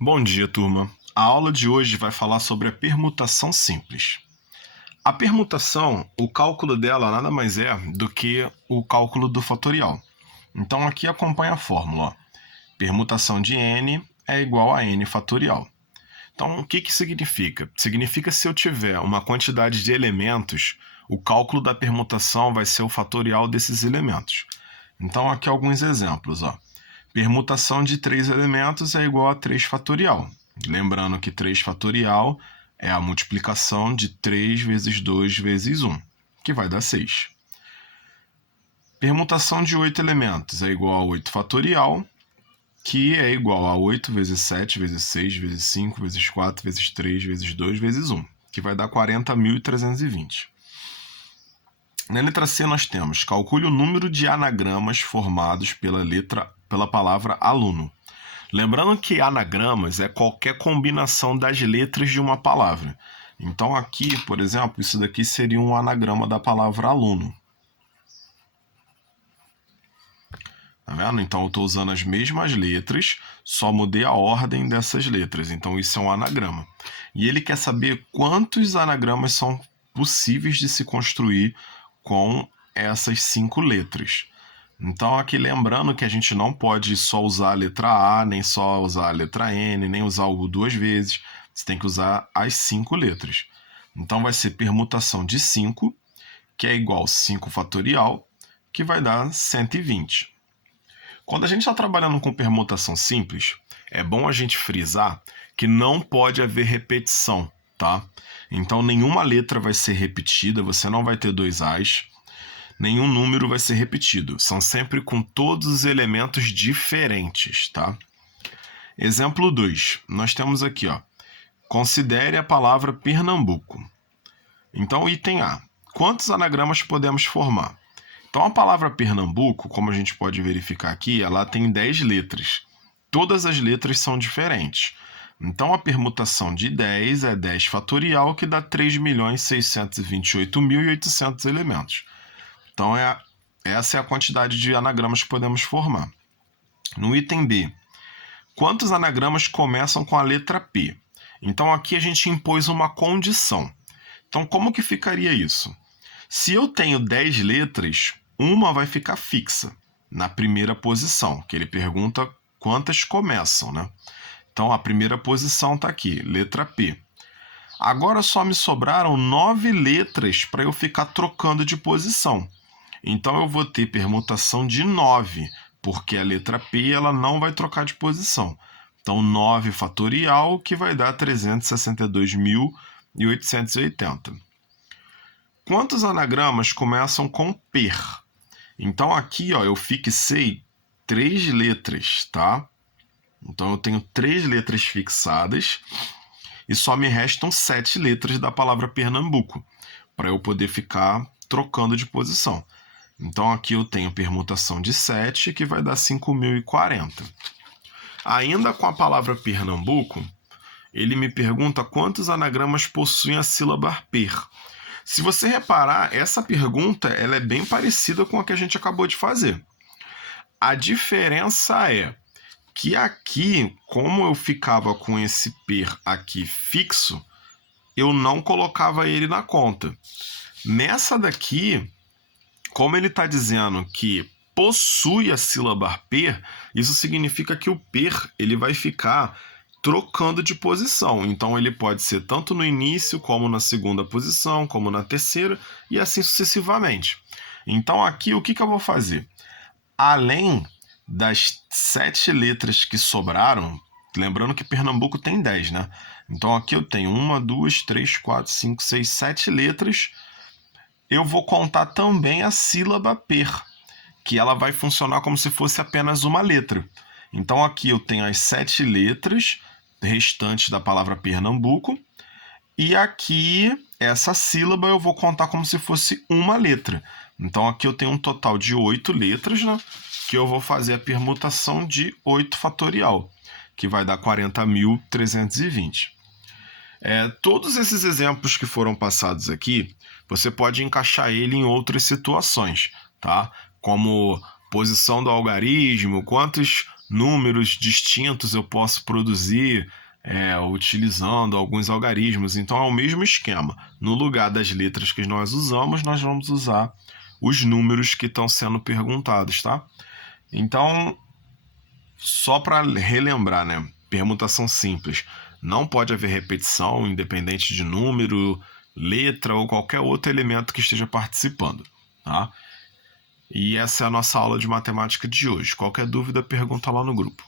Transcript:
Bom dia, turma. A aula de hoje vai falar sobre a permutação simples. A permutação, o cálculo dela nada mais é do que o cálculo do fatorial. Então aqui acompanha a fórmula. Ó. Permutação de n é igual a n fatorial. Então o que significa? Significa que se eu tiver uma quantidade de elementos, o cálculo da permutação vai ser o fatorial desses elementos. Então aqui alguns exemplos. Ó. Permutação de 3 elementos é igual a 3 fatorial. Lembrando que 3 fatorial é a multiplicação de 3 vezes 2 vezes 1, que vai dar 6. Permutação de 8 elementos é igual a 8 fatorial, que é igual a 8 vezes 7 vezes 6 vezes 5 vezes 4 vezes 3 vezes 2 vezes 1, que vai dar 40.320. Na letra C nós temos: calcule o número de anagramas formados pela palavra aluno. Lembrando que anagramas é qualquer combinação das letras de uma palavra. Então aqui, por exemplo, isso daqui seria um anagrama da palavra aluno. Tá vendo? Então eu estou usando as mesmas letras, só mudei a ordem dessas letras. Então isso é um anagrama. E ele quer saber quantos anagramas são possíveis de se construir com essas 5 letras. Então aqui lembrando que a gente não pode só usar a letra A, nem só usar a letra N, nem usar o 2 vezes. Você tem que usar as 5 letras. Então vai ser permutação de 5, que é igual a 5 fatorial, que vai dar 120. Quando a gente está trabalhando com permutação simples, é bom a gente frisar que não pode haver repetição, tá? Então nenhuma letra vai ser repetida, você não vai ter 2 As, nenhum número vai ser repetido. São sempre com todos os elementos diferentes, tá? Exemplo 2. Nós temos aqui, ó. Considere a palavra Pernambuco. Então, item A. Quantos anagramas podemos formar? Então, a palavra Pernambuco, como a gente pode verificar aqui, ela tem 10 letras. Todas as letras são diferentes. Então, a permutação de 10 é 10 fatorial, que dá 3.628.800 elementos. Então, essa é a quantidade de anagramas que podemos formar. No item B, quantos anagramas começam com a letra P? Então, aqui a gente impôs uma condição. Então, como que ficaria isso? Se eu tenho 10 letras, uma vai ficar fixa na primeira posição, que ele pergunta quantas começam, né? Então, a primeira posição está aqui, letra P. Agora só me sobraram 9 letras para eu ficar trocando de posição. Então, eu vou ter permutação de 9, porque a letra P ela não vai trocar de posição. Então, 9 fatorial, que vai dar 362.880. Quantos anagramas começam com per? Então, aqui ó, eu fixei 3 letras, tá? Então, eu tenho 3 letras fixadas e só me restam 7 letras da palavra Pernambuco, para eu poder ficar trocando de posição. Então, aqui eu tenho permutação de 7, que vai dar 5.040. Ainda com a palavra Pernambuco, ele me pergunta quantos anagramas possuem a sílaba per. Se você reparar, essa pergunta ela é bem parecida com a que a gente acabou de fazer. A diferença é que aqui, como eu ficava com esse per aqui fixo, eu não colocava ele na conta. Nessa daqui, como ele está dizendo que possui a sílaba per, isso significa que o per ele vai ficar trocando de posição. Então ele pode ser tanto no início, como na segunda posição, como na terceira, e assim sucessivamente. Então aqui o que eu vou fazer? Além das 7 letras que sobraram, lembrando que Pernambuco tem 10, né? Então aqui eu tenho 1, 2, 3, 4, 5, 6, 7 letras. Eu vou contar também a sílaba per, que ela vai funcionar como se fosse apenas uma letra. Então aqui eu tenho as 7 letras restantes da palavra Pernambuco, e aqui essa sílaba eu vou contar como se fosse uma letra. Então aqui eu tenho um total de 8 letras, né, que eu vou fazer a permutação de 8 fatorial, que vai dar 40.320. Todos esses exemplos que foram passados aqui, você pode encaixar ele em outras situações, tá? Como posição do algarismo, quantos números distintos eu posso produzir utilizando alguns algarismos. Então é o mesmo esquema. No lugar das letras que nós usamos, nós vamos usar os números que estão sendo perguntados, tá? Então, só para relembrar, né? Permutação simples. Não pode haver repetição, independente de número, letra ou qualquer outro elemento que esteja participando, tá? E essa é a nossa aula de matemática de hoje. Qualquer dúvida, pergunta lá no grupo.